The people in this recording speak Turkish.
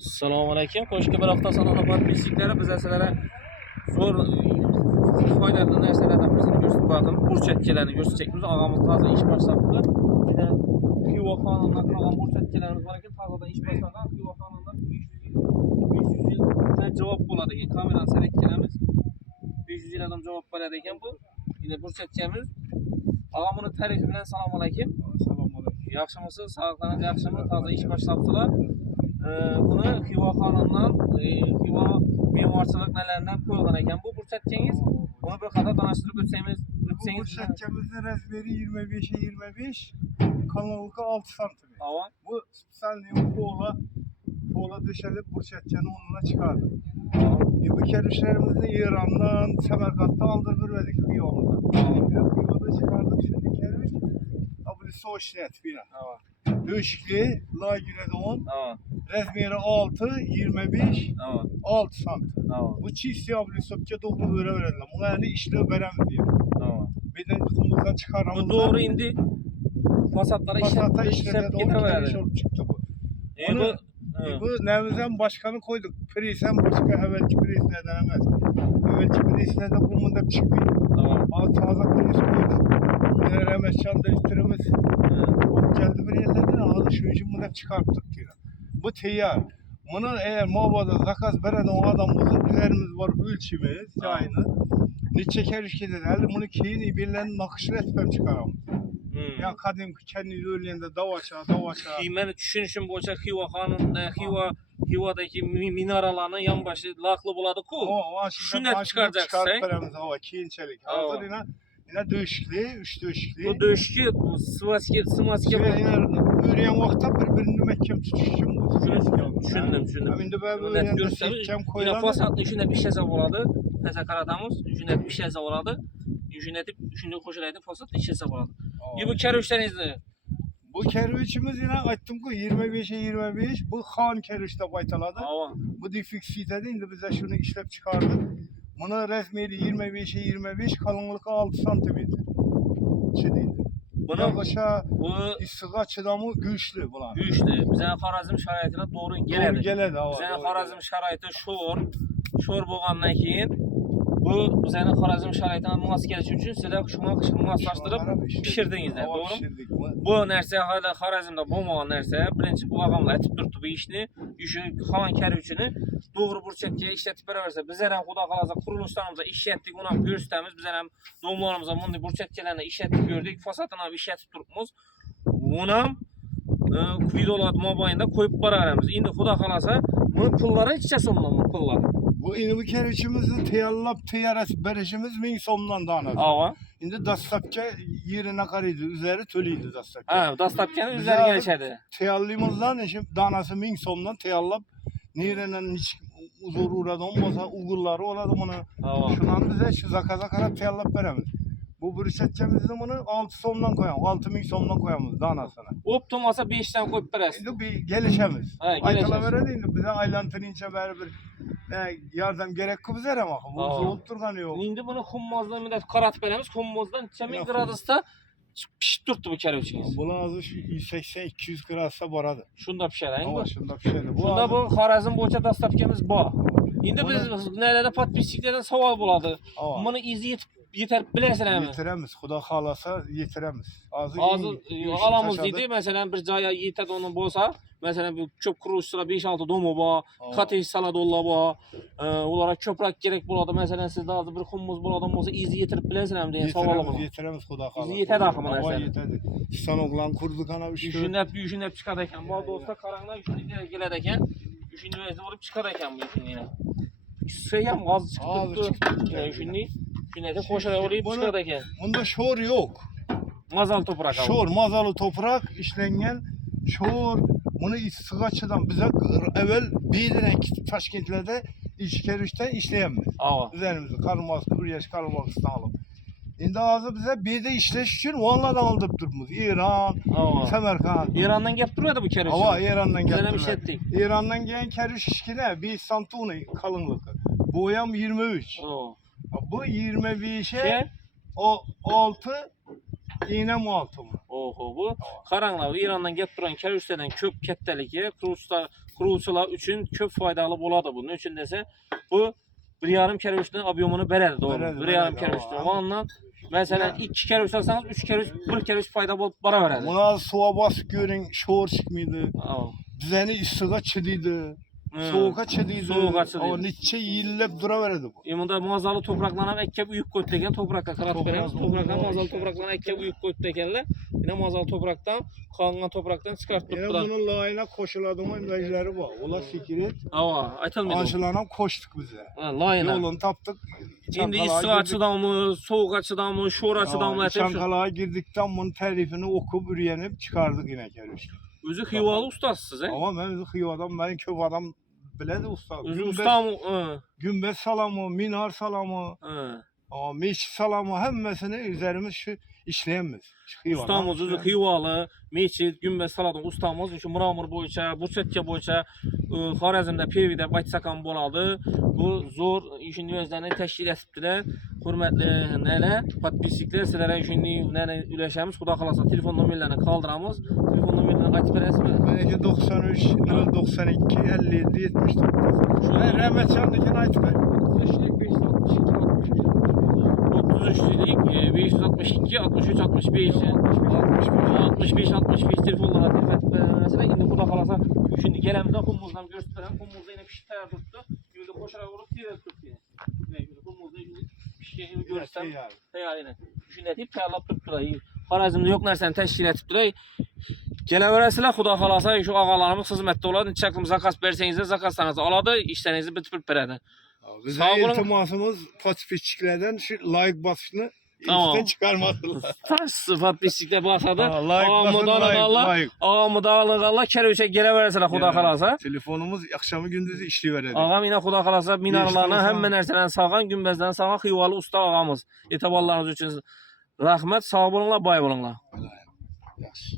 Assalomu alaykum. Qo'shki bir hafta sonuna podpischiklari biz sizlarga zo'r foydali narsalardan birini ko'rsatib berdim. Burchatkalarni ko'rsatacakmiz. Og'amiz toza ish boshlabdi. Yana Xiva xonimdan qolgan burchatkalarimiz bor ekan. Tozadan ish boshlagan Xiva xonimdan 500 yil javob bo'ladi ekan. Kamerani saratganamiz 500 yil adam javob beradi ekan bu. Yine burchatkamiz. Og'am uni tarifi bilan assalomu alaykum. Assalomu alaykum. Yaxshimisiz? Sog'liqlaringiz yaxshimi? Toza ish boshlabdilar. Buni Xiva xonimdan Xiva me'morchilik nalaridan qo'ygan ekan bu burchatkangiz. Buni bir qadar tanishtirib o'tsangiz. Burchatkamizning razmeri 25'e 25, kalınlığı 6 santim. Tamam. Bu spesialniy pola döşelip burchatkanı onunla çıkardı. Bu kerişlerimizni İran'dan, Semerkant'tan aldırverdik Xiva'mızdan. Xiva'da çıkardık şimdi keriş. Bu soğuşnet bina. Döşkli, lagine de 10. Razmeri 6, 25, 6 santim. Bu çiğsi ablisopça doğru verelim. Buna yani işlev veremez diye. Bir de kumuzdan çıkaramız. Bu doğru indi. Fasatlara işlep gidelim. Çıktı bu. Bu nevzem başkanı koyduk. Prisen başka evvelki prisine denemez. Evvelki prisine de bu mundep çıkmıyor. Taze pris koyduk. Remescan değiştirimiz. Geldi bir yerlerden ağzı şu işi mundep çıkarttık diyor. Bu teyyar. Bunun eğer mağabada zakaz veren o adamımızın üzerimiz var ölçümüz, yayını. Ne çeker işki dedi. Bunu kiyini birilerinin nakışını etmem çıkaram. Yani kadim kendi öyleyende davaça. Ben düşünüşüm boyunca Xiva xanım, Xiva'daki minaralarının yan başı laklı buladı ku. Şunu çıkaracaksın. Çıkartlarımız hava kiyinçelik. Hazır yine döşkli, üç döşkli. Bu döşkü, sıvaski. Yine üreyen vakta birbirini mehkem tutuşum bu. Düşündüm. Şimdi ben öğrendim mehkem koyulan. Yine fasatlı düşünüp bir şey zavoladı. Mesela karatamız düşünüp bir şey zavoladı. Düşünüp koşulaydı fasatlı bir şey zavoladı. Bu kerüşlerinizde. Bu kerüçümüz yine açtım ki 25'e 25. Bu Han kerüçte baytaladı. Bu difiksite değil de bize şunu işlep çıkardık. Bunun resmiyeli 25'e 25, kalınlığı 6 santimetre. Bunun istiqa çıdamı güçlü bulan. Güçlü. Bize Xorazm şəraitine doğru geledi. Bize Xorazm şəraiti şor bolğandan keyin bu bize Xorazm şəraitine münasib geliş üçün sizə şuna munasibləşdirib pişirdinizlər, doğru? Bu нәрсе hala Xorazmda bolmagan нәрсе. Birinci bu ağamla etib durdu bu işni. Xan kərüçünü doğru burçatkaya işletip verərsə, bizlərə xuda qalasa quruluşlarımıza işletdik, ona göstərimiz, bizlərə doğumlarımıza bunu burçatkalarına işletdik gördük, fasatına işletip durubumuz. Buna videolar mobayında koyup bararımız. İndi xuda qalasa bunu pullara içəcəs ondan bu pullar. Bu indi bu kerüçümüzün teyarət berişimiz 1000 somdan danası. İndi dastapka yerine karıydı, üzeri tölüydü dastapka. Dastapkanın üzeri gelişədi. Teyallımızdan şimdi danası 1000 somdan teyallap nereden hiç uzun uğradı olmasa uğurları oladı bunu. Şundan bize şu zakaza teyallap veremiz. Bu burçetçemizde bunu 6 somdan koyalım, 6000 somdan koyalım danasına. Optum olsa 5'ten koyup verəsin. Şimdi bir gelişemiz. Aytala verelim indi bize aylantınınca bir yardım gerek bize ama bu soğuk durgan yok. Şimdi bunu hummozdan müddet karat veremiz. Hummozdan 1000 gradusda pişip durdu bu kerüçünüz. Bunun azı 180-200 gradusda baradı. Şunda pişerdi. Şunda pişerdi. Şunda bu Xorazm boyunca dastapkemiz bu. Şimdi biz nelerde podpisçilerden saval buladı. Bunu izi yeter bilersen mi? Yetiremiz. Xuda xalasa yetiremiz. Azı alamız dedi. Mesela bir caya yeter onun bolsa. Mesela bir çöp kuruluşlara 5-6 domu var. Kateş saladolla var. Onlara çöprak gerek buladı. Mesela sizde azı bir hummuz buladı. Olsa izi yetirip bilersen mi diye saval Yetiremiz xuda xalasa. İzi yeter akımı mesela. Yeterdi. İstanoklan kurduk ana bir şey. Düşünüp çıkardıkken. Bu dosta karanlığa düşünüp gelirken. Düşünüp vurup çıkardıkken bu işin yine. Sıyam gaz çıktı. Düşünüp. Günede koşarak orayı çıkardıkken. Bunda şor yok. Mazalı toprak. Mazalı toprak işlengen şor. Bunu sıgaçıdan bize evvel birden Taşkentlerde işkerişten işleyemiz. Üzerimizi karılmaz, kuryeş karılmazını alıp. Şimdi ağzı bize bir de işleş için Van'dan aldırıp durumuz. İran, Semerkant. İran'dan gelip duruyordu bu kerüç. İran'dan gelip İran'dan gelen kerüç işkine bir santuni kalınlığı. Boyam 23. Bu 25'e o 6 iğne mualtı mı? Bu karanlığı İran'dan gelip duran kerüçlerden köp ketteliki, kuruluşlar quruvchilar üçün çox faydalı boladı bunun üçün desə bu 1,5 kərəvişdən obiyomunu verədi doğru. 1,5 kərəvişdən. Ondan məsələn 2 kərəviş alsanız 3 kərəviş 1 kərəviş fayda olub bara verədi. Buna suya basıp görün şor çıkmıydı. Düzeni istiğa çidiydi. Soğuğa çidiydi. O neçə yıllar dura verədi bu. Bunda mazalı topraklarına ekkep uyup koydu toprakla karat veremiz. Toprakla mazalı topraklarına ekkep uyup koydu dekenler. Yine mazalı topraktan, kanlı topraktan çıkartıp yani bunun layına koşuladığımın mecleri var. Ola fikri. Aytılmıydı. Anşılanam koştuk bize. Layına. Yolunu taptık. Şimdi isti açıdan mı, soğuk açıdan mı, şor açıdan mı? Çankalağa girdikten bunun tarifini okup üreyenip çıkardık yine kerişte. Özü hıyvalı ustasısız he? Ama ben özü hıyvadan, benim köp adam biledi usta. Özü usta mı? Gümbez salamı, minar salamı, meşi salamı, hemmesini üzerimiz şu işleyemiz. Ustamız özü hıyvalı, meçid, gümbez saladın ustamız. Çünkü Muramur boyunca, Burçetke boyunca, Xorazmda, Pervidə, Baksakan boladı. Bu zor işin özlərini təşkil etibdilər. Hürmetli nələ, patbisiklər, sizlərə işini nələ üləşəmiz. Xuda xalasa telefon nömrələrini qaldıramız. Telefon nömrələrini açıb verəsiz mi? Belki 93, 092, 57, 74. Şöyle Rəhmətcanlıkını açıb ver. 33'lük 562 63 65 65 65 telefonlara telefon mesela indi burada kalasa şimdi gelemizden kumumuzdan gösteren kumumuzda yine pişik tayar tuttu. Şimdi koşarak vurup diğer tuttu yine. Yine kumumuzda şimdi pişikini görsem tayar yine. Şimdi deyip tayarlap tuttular. Xorazmda yok nərsəni təşkil etibdilər. Gələ verəsilər xuda xalasa şu ağalarımız xidmətdə olar. Çəkim zakas versəniz də zakaslarınızı aladı, işlərinizi bitib verədi. Bizim iltimasımız patipişçiklerden şu layık basışını işten çıkarmadılar. Taş sıfat bisiklet basadı. Layık. Ağamı dağılırlar, kərəvişə gələ verəsilər xuda xalasa. Telefonumuz akşamı gündüzü işliveredi. Ağam yine xuda xalasa minarlarına, həmmə nərsədən sağan, günbəzdən sağan xıyvalı usta ağamız. Etaballarınız üçün rəhmət, sağ olunlar, bay olunlar. Yaxşı.